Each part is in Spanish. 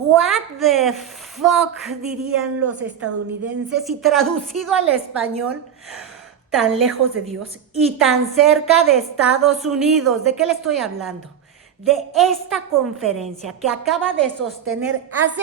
What the fuck, dirían los estadounidenses, y traducido al español, tan lejos de Dios y tan cerca de Estados Unidos. ¿De qué le estoy hablando? De esta conferencia que acaba de sostener hace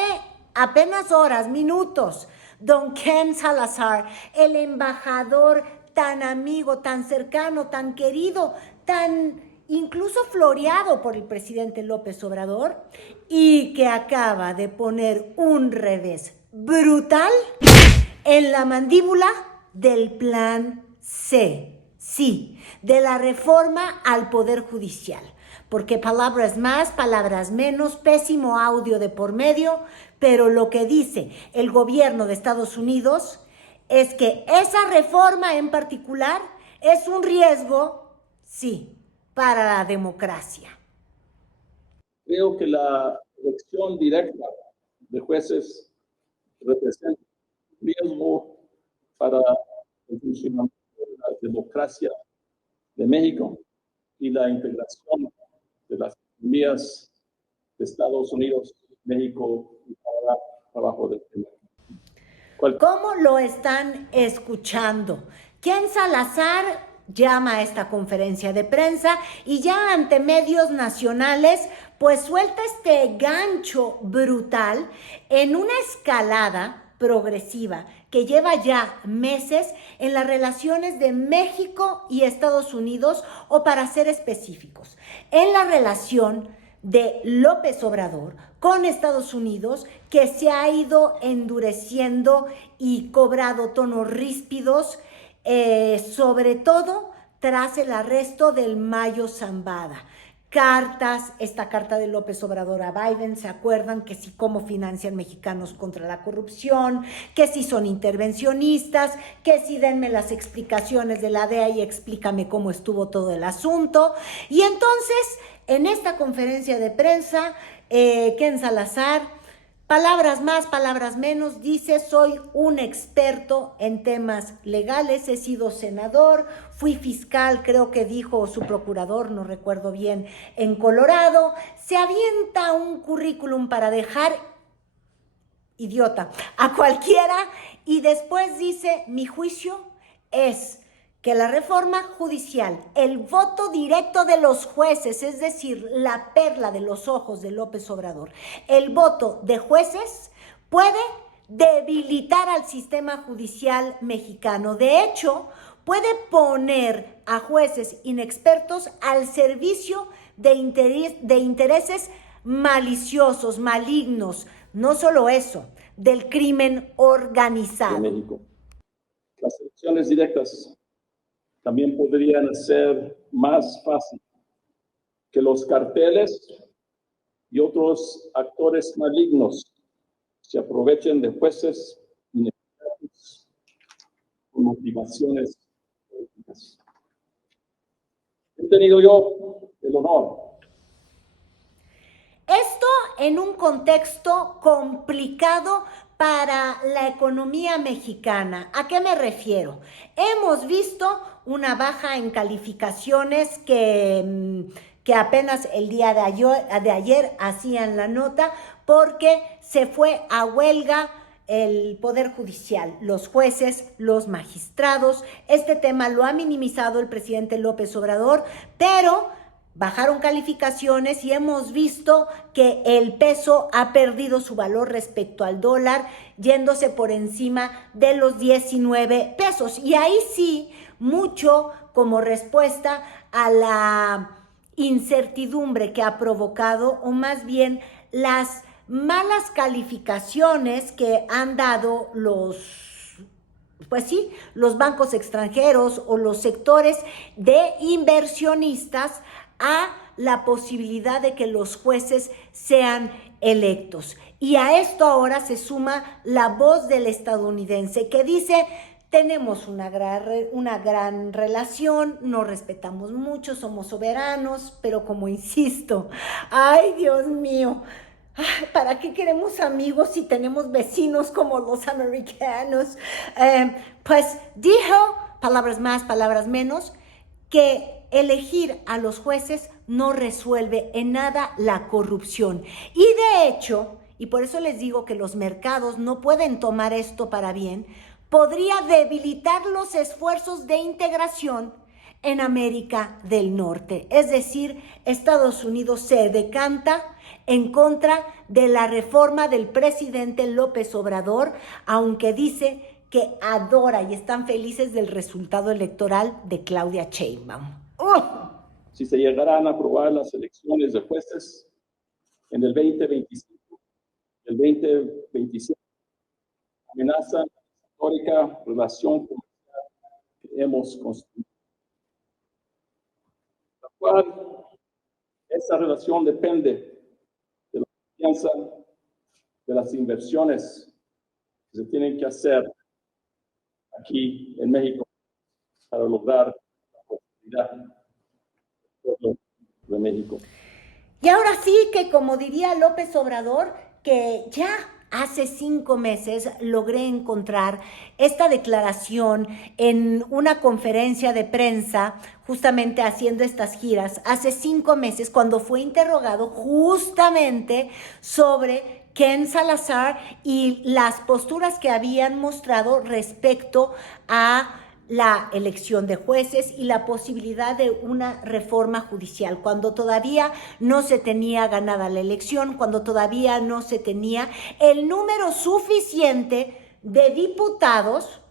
apenas horas, minutos, don Ken Salazar, el embajador tan amigo, tan cercano, tan querido, tan incluso floreado por el presidente López Obrador, y que acaba de poner un revés brutal en la mandíbula del plan C, sí, de la reforma al Poder Judicial. Porque palabras más, palabras menos, pésimo audio de por medio, pero lo que dice el gobierno de Estados Unidos es que esa reforma en particular es un riesgo, sí, para la democracia. Creo que la elección directa de jueces representa un riesgo para el funcionamiento de la democracia de México y la integración de las economías de Estados Unidos, México y Canadá abajo del tema. ¿Cómo lo están escuchando? Ken Salazar llama a esta conferencia de prensa y ya ante medios nacionales, pues suelta este gancho brutal en una escalada progresiva que lleva ya meses en las relaciones de México y Estados Unidos, o para ser específicos, en la relación de López Obrador con Estados Unidos, que se ha ido endureciendo y cobrado tonos ríspidos, sobre todo tras el arresto del Mayo Zambada. Cartas, esta carta de López Obrador a Biden, ¿se acuerdan? Que sí, cómo financian mexicanos contra la corrupción, que sí son intervencionistas, que sí denme las explicaciones de la DEA y explícame cómo estuvo todo el asunto. Y entonces, en esta conferencia de prensa, Ken Salazar, palabras más, palabras menos, dice: soy un experto en temas legales, he sido senador, fui fiscal, creo que dijo su procurador, no recuerdo bien, en Colorado. Se avienta un currículum para dejar idiota a cualquiera, y después dice: mi juicio es que la reforma judicial, el voto directo de los jueces, es decir, la perla de los ojos de López Obrador, el voto de jueces puede debilitar al sistema judicial mexicano. De hecho, puede poner a jueces inexpertos al servicio de intereses maliciosos, malignos. No solo eso, del crimen organizado. De México. Las elecciones directas también podrían ser más fáciles, que los carteles y otros actores malignos se aprovechen de jueces inexpertos con motivaciones políticas. He tenido yo el honor. Esto en un contexto complicado para la economía mexicana. ¿A qué me refiero? Hemos visto una baja en calificaciones que apenas el día de ayer hacían la nota, porque se fue a huelga el Poder Judicial, los jueces, los magistrados. Este tema lo ha minimizado el presidente López Obrador, pero bajaron calificaciones y hemos visto que el peso ha perdido su valor respecto al dólar, yéndose por encima de los 19 pesos. Y ahí sí, mucho como respuesta a la incertidumbre que ha provocado, o más bien las malas calificaciones que han dado los bancos extranjeros o los sectores de inversionistas a la posibilidad de que los jueces sean electos. Y a esto ahora se suma la voz del estadounidense, que dice: tenemos una gran relación, nos respetamos mucho, somos soberanos, pero como insisto, ay Dios mío, ¿para qué queremos amigos si tenemos vecinos como los americanos? Pues dijo, palabras más, palabras menos, que elegir a los jueces no resuelve en nada la corrupción. Y de hecho, y por eso les digo que los mercados no pueden tomar esto para bien, podría debilitar los esfuerzos de integración en América del Norte. Es decir, Estados Unidos se decanta en contra de la reforma del presidente López Obrador, aunque dice que adora y están felices del resultado electoral de Claudia Sheinbaum. Si se llegarán a aprobar las elecciones de jueces en el 2025, el 2027, amenaza la histórica relación comercial que hemos construido. La cual, esa relación depende de la confianza, de las inversiones que se tienen que hacer aquí en México para lograr la prosperidad del pueblo de México. Y ahora sí que, como diría López Obrador, que ya hace 5 meses logré encontrar esta declaración en una conferencia de prensa, justamente haciendo estas giras, hace 5 meses, cuando fue interrogado justamente sobre Ken Salazar y las posturas que habían mostrado respecto a la elección de jueces y la posibilidad de una reforma judicial, cuando todavía no se tenía ganada la elección, cuando todavía no se tenía el número suficiente de diputados,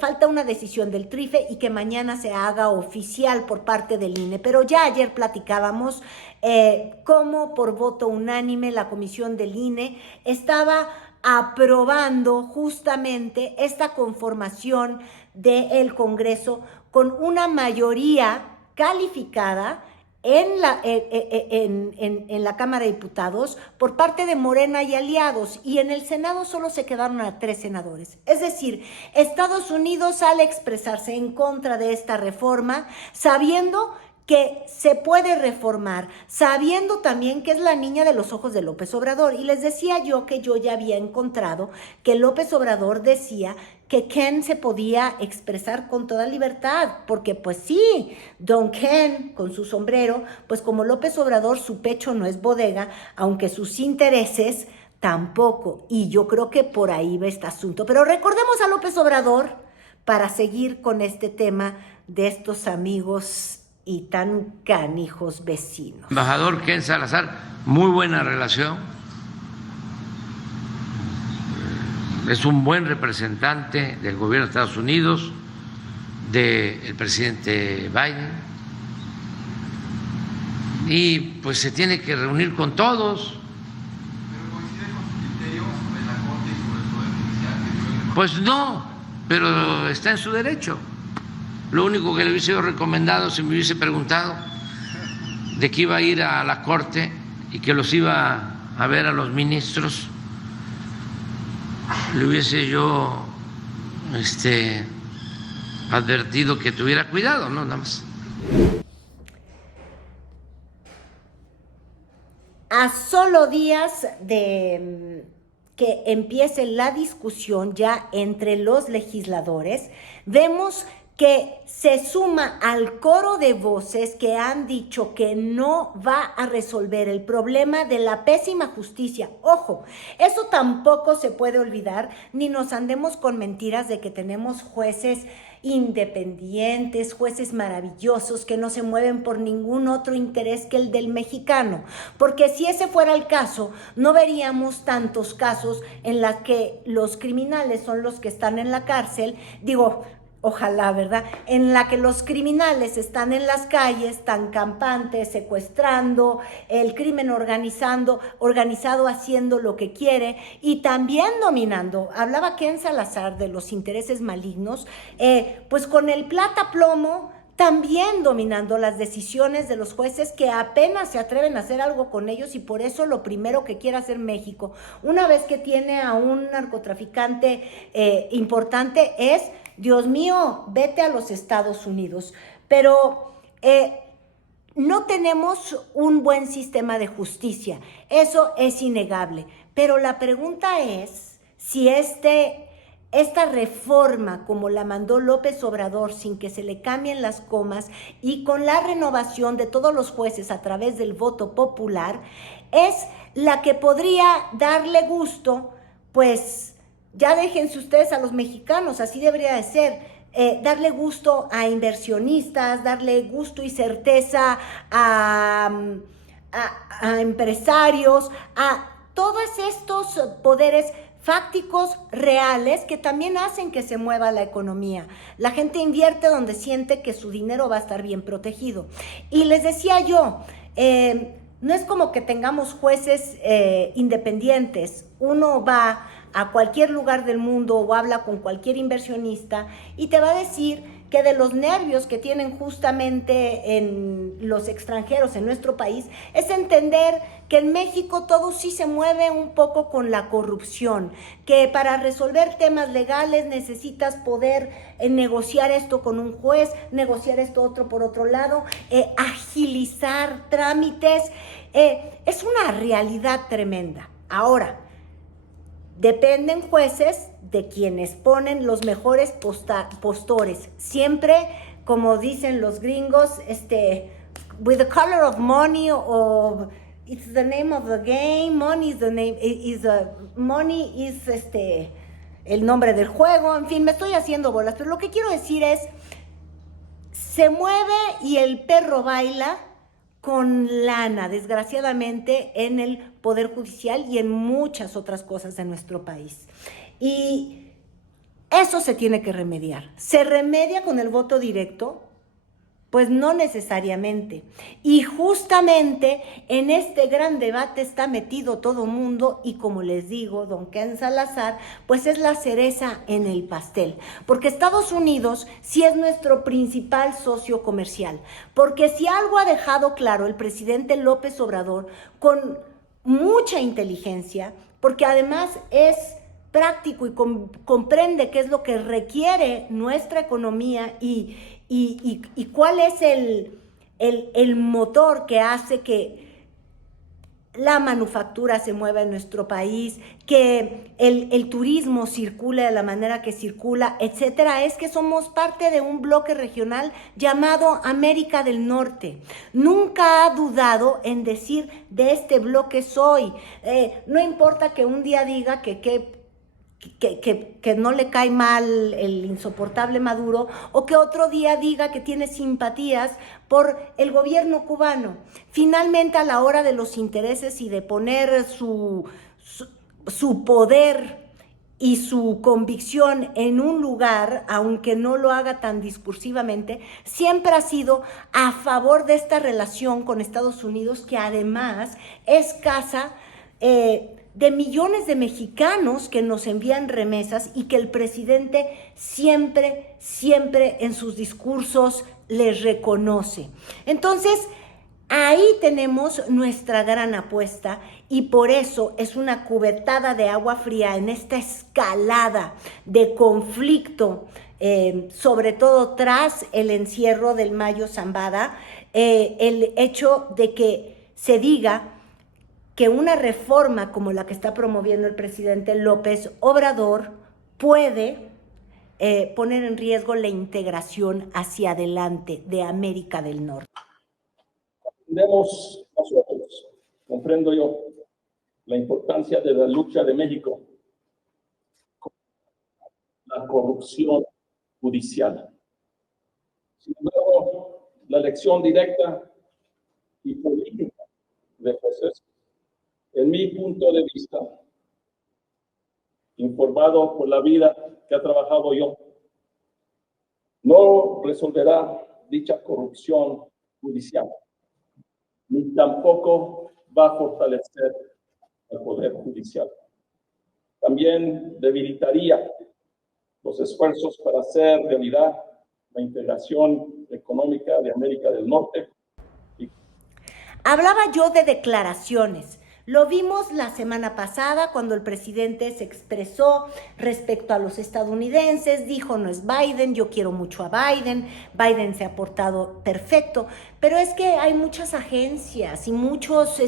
falta una decisión del TRIFE y que mañana se haga oficial por parte del INE, pero ya ayer platicábamos cómo por voto unánime la comisión del INE estaba aprobando justamente esta conformación del Congreso con una mayoría calificada en la Cámara de Diputados por parte de Morena y aliados, y en el Senado solo se quedaron a 3 senadores. Es decir, Estados Unidos al expresarse en contra de esta reforma, sabiendo que se puede reformar, sabiendo también que es la niña de los ojos de López Obrador. Y les decía yo que yo ya había encontrado que López Obrador decía que Ken se podía expresar con toda libertad, porque pues sí, don Ken con su sombrero, pues como López Obrador su pecho no es bodega, aunque sus intereses tampoco. Y yo creo que por ahí va este asunto. Pero recordemos a López Obrador para seguir con este tema de estos amigos y tan canijos vecinos. Embajador Ken Salazar, muy buena relación. Es un buen representante del gobierno de Estados Unidos, del presidente Biden. Y pues se tiene que reunir con todos. ¿Pero coincide con su criterio sobre la Corte y sobre el Poder Judicial? Pues no, pero está en su derecho. Lo único que le hubiese yo recomendado, si me hubiese preguntado de que iba a ir a la Corte y que los iba a ver a los ministros, le hubiese yo advertido que tuviera cuidado, ¿no? Nada más. A solo días de que empiece la discusión ya entre los legisladores, vemos que se suma al coro de voces que han dicho que no va a resolver el problema de la pésima justicia. Ojo, eso tampoco se puede olvidar, ni nos andemos con mentiras de que tenemos jueces independientes, jueces maravillosos que no se mueven por ningún otro interés que el del mexicano, porque si ese fuera el caso, no veríamos tantos casos en los que los criminales son los que están en la cárcel, ojalá, ¿verdad? En la que los criminales están en las calles, tan campantes, secuestrando, el crimen organizado haciendo lo que quiere y también dominando. Hablaba Ken Salazar de los intereses malignos, pues con el plata plomo, también dominando las decisiones de los jueces que apenas se atreven a hacer algo con ellos, y por eso lo primero que quiere hacer México, una vez que tiene a un narcotraficante importante, es: Dios mío, vete a los Estados Unidos. Pero no tenemos un buen sistema de justicia, eso es innegable. Pero la pregunta es si esta reforma, como la mandó López Obrador, sin que se le cambien las comas y con la renovación de todos los jueces a través del voto popular, es la que podría darle gusto, pues ya déjense ustedes a los mexicanos, así debería de ser, darle gusto a inversionistas, darle gusto y certeza a empresarios, a todos estos poderes fácticos reales que también hacen que se mueva la economía. La gente invierte donde siente que su dinero va a estar bien protegido. Y les decía yo, no es como que tengamos jueces independientes. Uno va a cualquier lugar del mundo o habla con cualquier inversionista y te va a decir que de los nervios que tienen justamente en los extranjeros en nuestro país es entender que en México todo sí se mueve un poco con la corrupción, que para resolver temas legales necesitas poder negociar esto con un juez, negociar esto otro por otro lado, agilizar trámites, es una realidad tremenda. Ahora, dependen jueces de quienes ponen los mejores postores. Siempre, como dicen los gringos, with the color of money, o it's the name of the game, money is el nombre del juego. En fin, me estoy haciendo bolas, pero lo que quiero decir es, se mueve y el perro baila con lana, desgraciadamente, en el Poder Judicial y en muchas otras cosas de nuestro país. Y eso se tiene que remediar. ¿Se remedia con el voto directo? Pues no necesariamente. Y justamente en este gran debate está metido todo mundo y, como les digo, don Ken Salazar, pues es la cereza en el pastel. Porque Estados Unidos sí es nuestro principal socio comercial. Porque si algo ha dejado claro el presidente López Obrador con mucha inteligencia, porque además es práctico y comprende qué es lo que requiere nuestra economía y cuál es el motor que hace que la manufactura se mueva en nuestro país, que el turismo circule de la manera que circula, etcétera, es que somos parte de un bloque regional llamado América del Norte. Nunca ha dudado en decir de este bloque soy. No importa que un día diga que no le cae mal el insoportable Maduro, o que otro día diga que tiene simpatías por el gobierno cubano. Finalmente, a la hora de los intereses y de poner su poder y su convicción en un lugar, aunque no lo haga tan discursivamente, siempre ha sido a favor de esta relación con Estados Unidos, que además es casa de millones de mexicanos que nos envían remesas y que el presidente siempre en sus discursos les reconoce. Entonces, ahí tenemos nuestra gran apuesta y por eso es una cubetada de agua fría en esta escalada de conflicto, sobre todo tras el encierro del Mayo Zambada, el hecho de que se diga que una reforma como la que está promoviendo el presidente López Obrador puede poner en riesgo la integración hacia adelante de América del Norte. Entendemos nosotros, comprendo yo, la importancia de la lucha de México contra la corrupción judicial. Sin embargo, la elección directa y política de jueces, en mi punto de vista, informado por la vida que ha trabajado yo, no resolverá dicha corrupción judicial, ni tampoco va a fortalecer el Poder Judicial. También debilitaría los esfuerzos para hacer realidad la integración económica de América del Norte. Hablaba yo de declaraciones. Lo vimos la semana pasada cuando el presidente se expresó respecto a los estadounidenses, dijo no es Biden, yo quiero mucho a Biden, Biden se ha portado perfecto, pero es que hay muchas agencias y muchos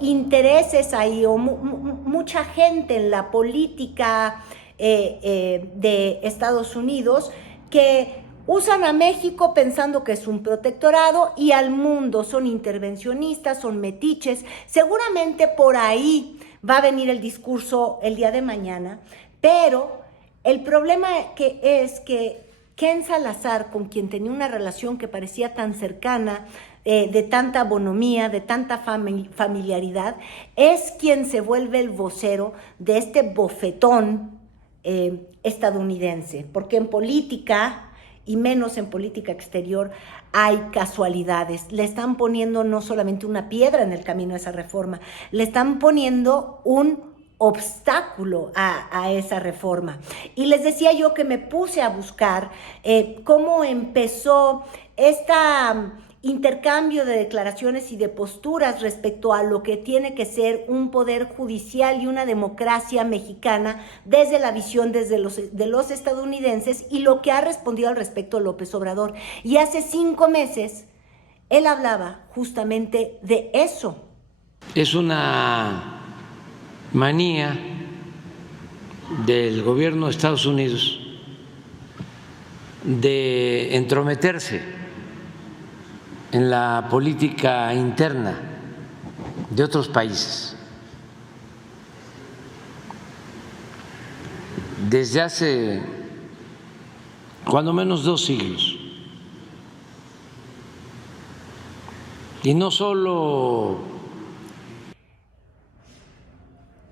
intereses ahí, o mucha gente en la política de Estados Unidos que Usan a México pensando que es un protectorado y al mundo, son intervencionistas, son metiches. Seguramente por ahí va a venir el discurso el día de mañana, pero el problema es que Ken Salazar, con quien tenía una relación que parecía tan cercana, de tanta bonomía, de tanta familiaridad, es quien se vuelve el vocero de este bofetón estadounidense, porque en política, y menos en política exterior, hay casualidades. Le están poniendo no solamente una piedra en el camino a esa reforma, le están poniendo un obstáculo a esa reforma. Y les decía yo que me puse a buscar cómo empezó intercambio de declaraciones y de posturas respecto a lo que tiene que ser un poder judicial y una democracia mexicana desde la visión de los estadounidenses y lo que ha respondido al respecto López Obrador. Y hace 5 meses él hablaba justamente de eso. Es una manía del gobierno de Estados Unidos de entrometerse en la política interna de otros países. Desde hace cuando menos 2 siglos. Y no solo...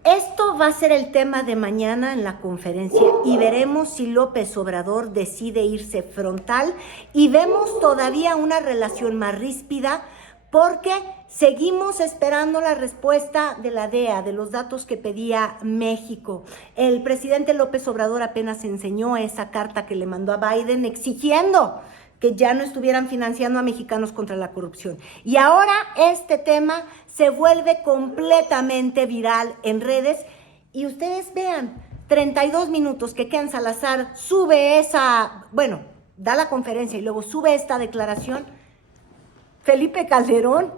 Esto va a ser el tema de mañana en la conferencia y veremos si López Obrador decide irse frontal y vemos todavía una relación más ríspida porque seguimos esperando la respuesta de la DEA, de los datos que pedía México. El presidente López Obrador apenas enseñó esa carta que le mandó a Biden exigiendo que ya no estuvieran financiando a mexicanos contra la corrupción. Y ahora este tema se vuelve completamente viral en redes y ustedes vean, 32 minutos que Ken Salazar sube da la conferencia y luego sube esta declaración. Felipe Calderón,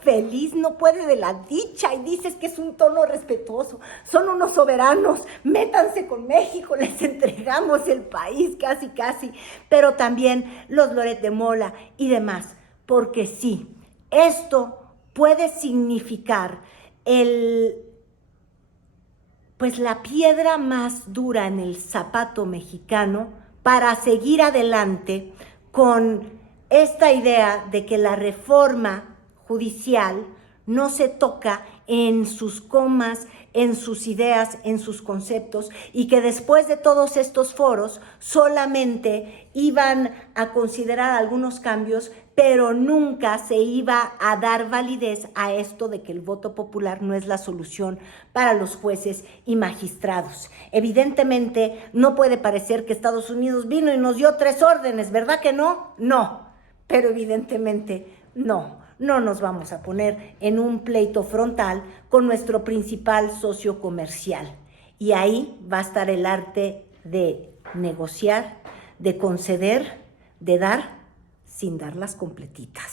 feliz no puede de la dicha y dices que es un tono respetuoso, son unos soberanos, métanse con México, les entregamos el país casi, pero también los Loret de Mola y demás, porque sí, esto puede significar la piedra más dura en el zapato mexicano para seguir adelante con esta idea de que la reforma judicial no se toca en sus comas, en sus ideas, en sus conceptos, y que después de todos estos foros solamente iban a considerar algunos cambios, pero nunca se iba a dar validez a esto de que el voto popular no es la solución para los jueces y magistrados. Evidentemente, no puede parecer que Estados Unidos vino y nos dio 3 órdenes, ¿verdad que no? No. Pero evidentemente no nos vamos a poner en un pleito frontal con nuestro principal socio comercial. Y ahí va a estar el arte de negociar, de conceder, de dar sin darlas completitas.